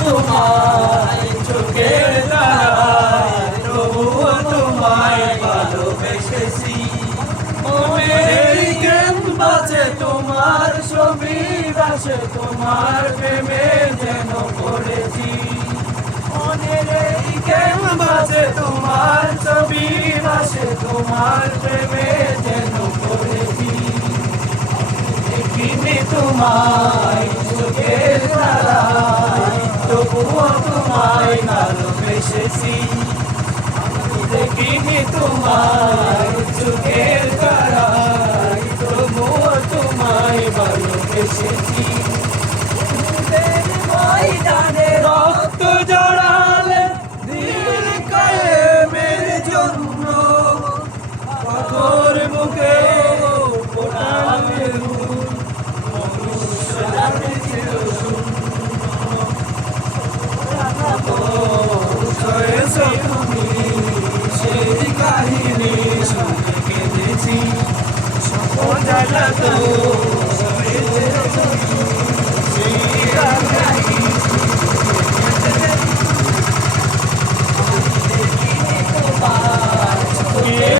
তোমায় চোখের তারায় তবুও তোমায় ভালোবেসেছি মনের জ্ঞান বাজে তোমার ছবি বাসে তোমার প্রেমে যেন পড়েছি মনের জ্ঞান বাজে তোমার ছবি বাসে তোমার প্রেমে যেন পড়েছি দেখিনি তোমায় চোখের তারায় তবুও তোমায় ভালোবেসেছি দেখিনি তোমায় চোখের তারায় তবুও তোমায় ভালোবেসেছি ময়দানে রক্ত জড়ালে দিল কায়েমের জন্য পাথর মুখে ফোটালে তুমি সেই কাহিনী শুনে কেঁদেছি সকল জায়গা তো সেই